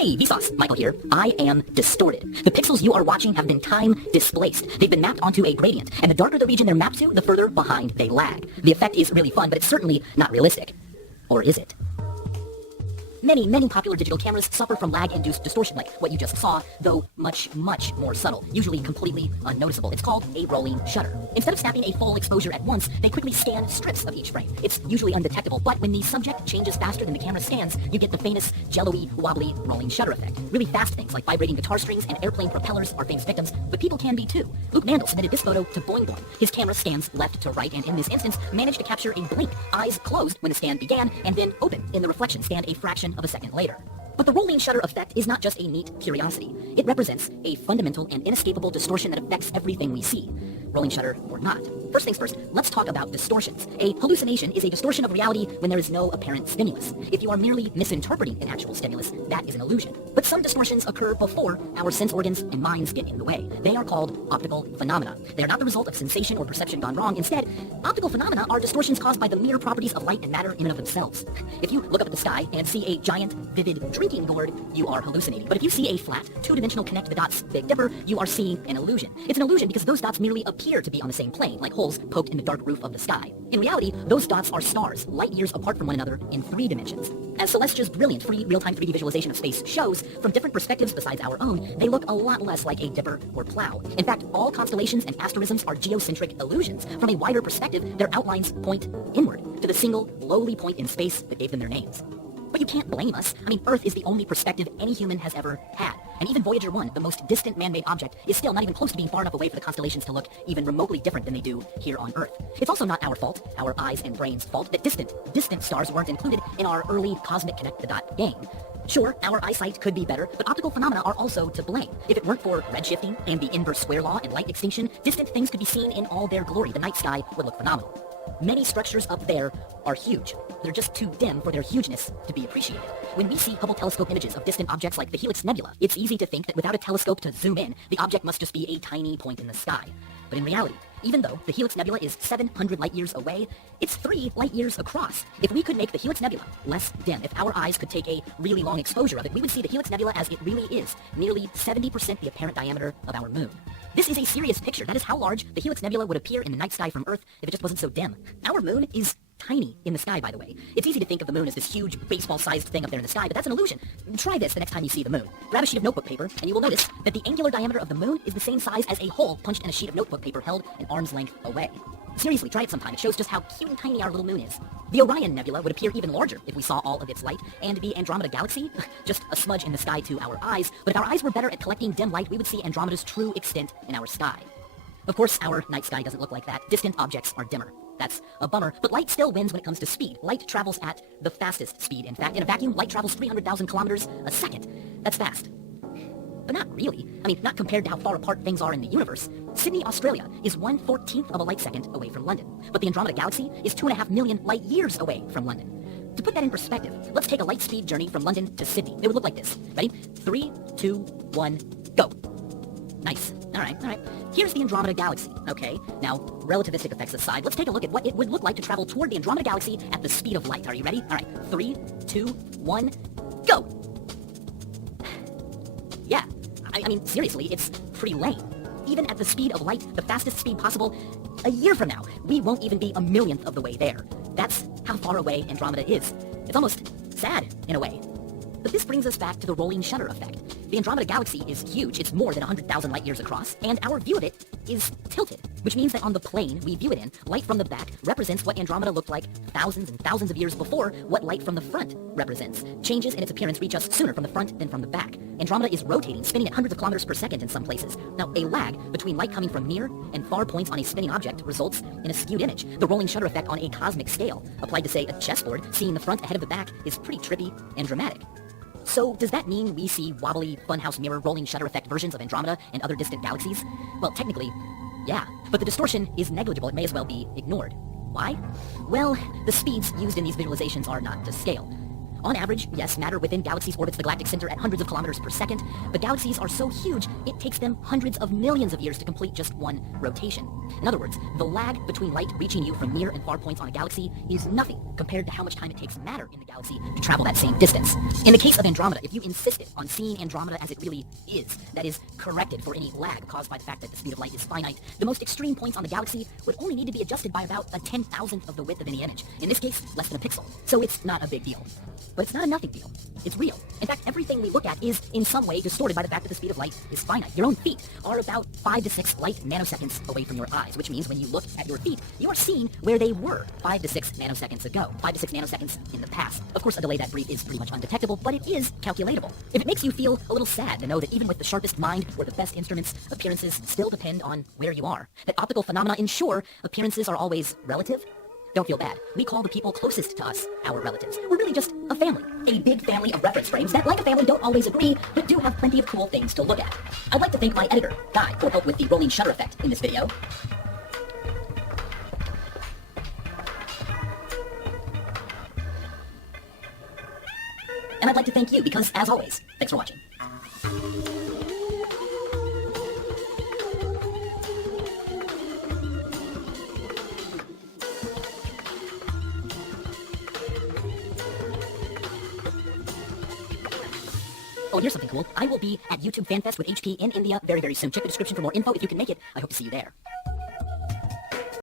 Hey, Vsauce, Michael here. I am distorted. The pixels you are watching have been time displaced. They've been mapped onto a gradient, and the darker the region they're mapped to, the further behind they lag. The effect is really fun, but it's certainly not realistic. Or is it? Many popular digital cameras suffer from lag-induced distortion like what you just saw, though much more subtle, usually completely unnoticeable. It's called a rolling shutter. Instead of snapping a full exposure at once, they quickly scan strips of each frame. It's usually undetectable, but when the subject changes faster than the camera scans, you get the famous jello-y, wobbly rolling shutter effect. Really fast things like vibrating guitar strings and airplane propellers are famous victims, but people can be too. Luke Mandel submitted this photo to Boing Boing. His camera scans left to right, and in this instance, managed to capture a blink, eyes closed when the scan began, and then open in the reflection scan a fraction of a second later. But the rolling shutter effect is not just a neat curiosity. It represents a fundamental and inescapable distortion that affects everything we see, rolling shutter or not. First things first, let's talk about distortions. A hallucination is a distortion of reality when there is no apparent stimulus. If you are merely misinterpreting an actual stimulus, that is an illusion. But some distortions occur before our sense organs and minds get in the way. They are called optical phenomena. They are not the result of sensation or perception gone wrong. Instead, optical phenomena are distortions caused by the mere properties of light and matter in and of themselves. If you look up at the sky and see a giant, vivid drinking gourd, you are hallucinating. But if you see a flat, two-dimensional connect the dots Big Dipper, you are seeing an illusion. It's an illusion because those dots merely appear to be on the same plane, like holes poked in the dark roof of the sky. In reality, those dots are stars, light years apart from one another in 3 dimensions. As Celestia's brilliant free real-time 3D visualization of space shows, from different perspectives besides our own, they look a lot less like a dipper or plow. In fact, all constellations and asterisms are geocentric illusions. From a wider perspective, their outlines point inward, to the single, lowly point in space that gave them their names. But you can't blame us. I mean, Earth is the only perspective any human has ever had. And even Voyager 1, the most distant man-made object, is still not even close to being far enough away for the constellations to look even remotely different than they do here on Earth. It's also not our fault, our eyes and brains' fault, that distant stars weren't included in our early cosmic connect-the-dot game. Sure, our eyesight could be better, but optical phenomena are also to blame. If it weren't for redshifting and the inverse square law and light extinction, distant things could be seen in all their glory. The night sky would look phenomenal. Many structures up there are huge. They're just too dim for their hugeness to be appreciated. When we see Hubble telescope images of distant objects like the Helix Nebula, it's easy to think that without a telescope to zoom in, the object must just be a tiny point in the sky. But in reality, even though the Helix Nebula is 700 light-years away, it's 3 light-years across. If we could make the Helix Nebula less dim, if our eyes could take a really long exposure of it, we would see the Helix Nebula as it really is, nearly 70% the apparent diameter of our moon. This is a serious picture. That is how large the Helix Nebula would appear in the night sky from Earth if it just wasn't so dim. Our moon is tiny in the sky, by the way. It's easy to think of the moon as this huge baseball-sized thing up there in the sky, but that's an illusion. Try this the next time you see the moon. Grab a sheet of notebook paper, and you will notice that the angular diameter of the moon is the same size as a hole punched in a sheet of notebook paper held an arm's length away. Seriously, try it sometime. It shows just how cute and tiny our little moon is. The Orion Nebula would appear even larger if we saw all of its light, and the Andromeda Galaxy, just a smudge in the sky to our eyes, but if our eyes were better at collecting dim light, we would see Andromeda's true extent in our sky. Of course, our night sky doesn't look like that. Distant objects are dimmer. That's a bummer, but light still wins when it comes to speed. Light travels at the fastest speed. In fact, in a vacuum, light travels 300,000 kilometers a second. That's fast. But not really. I mean, not compared to how far apart things are in the universe. Sydney, Australia is 1/14th of a light second away from London. But the Andromeda Galaxy is 2.5 million light years away from London. To put that in perspective, let's take a light speed journey from London to Sydney. It would look like this. Ready? 3, 2, 1, go. Nice. All right. Here's the Andromeda Galaxy. Okay, now, relativistic effects aside, let's take a look at what it would look like to travel toward the Andromeda Galaxy at the speed of light. Are you ready? All right, 3, 2, 1, go! Yeah, I mean, seriously, it's pretty lame. Even at the speed of light, the fastest speed possible, a year from now, we won't even be a millionth of the way there. That's how far away Andromeda is. It's almost sad, in a way. But this brings us back to the rolling shutter effect. The Andromeda Galaxy is huge, it's more than 100,000 light-years across, and our view of it is tilted, which means that on the plane we view it in, light from the back represents what Andromeda looked like thousands and thousands of years before what light from the front represents. Changes in its appearance reach us sooner from the front than from the back. Andromeda is rotating, spinning at hundreds of kilometers per second in some places. Now, a lag between light coming from near and far points on a spinning object results in a skewed image. The rolling shutter effect on a cosmic scale, applied to, say, a chessboard, seeing the front ahead of the back is pretty trippy and dramatic. So, does that mean we see wobbly, funhouse mirror, rolling shutter effect versions of Andromeda and other distant galaxies? Well, technically, yeah. But the distortion is negligible. It may as well be ignored. Why? Well, the speeds used in these visualizations are not to scale. On average, yes, matter within galaxies orbits the galactic center at hundreds of kilometers per second, but galaxies are so huge, it takes them hundreds of millions of years to complete just one rotation. In other words, the lag between light reaching you from near and far points on a galaxy is nothing compared to how much time it takes matter in the galaxy to travel that same distance. In the case of Andromeda, if you insisted on seeing Andromeda as it really is, that is, corrected for any lag caused by the fact that the speed of light is finite, the most extreme points on the galaxy would only need to be adjusted by about a 10,000th of the width of any image. In this case, less than a pixel. So it's not a big deal. But it's not a nothing deal. It's real. In fact, everything we look at is in some way distorted by the fact that the speed of light is finite. Your own feet are about 5 to 6 light nanoseconds away from your eyes, which means when you look at your feet, you are seeing where they were 5 to 6 nanoseconds ago, 5 to 6 nanoseconds in the past. Of course, a delay that brief is pretty much undetectable, but it is calculatable. If it makes you feel a little sad to know that even with the sharpest mind or the best instruments, appearances still depend on where you are, that optical phenomena ensure appearances are always relative, don't feel bad. We call the people closest to us our relatives. We're really just a family. A big family of reference frames that, like a family, don't always agree, but do have plenty of cool things to look at. I'd like to thank my editor, Guy, for help with the rolling shutter effect in this video. And I'd like to thank you because, as always, thanks for watching. Oh, and here's something cool. I will be at YouTube FanFest with HP in India very, very soon. Check the description for more info if you can make it. I hope to see you there.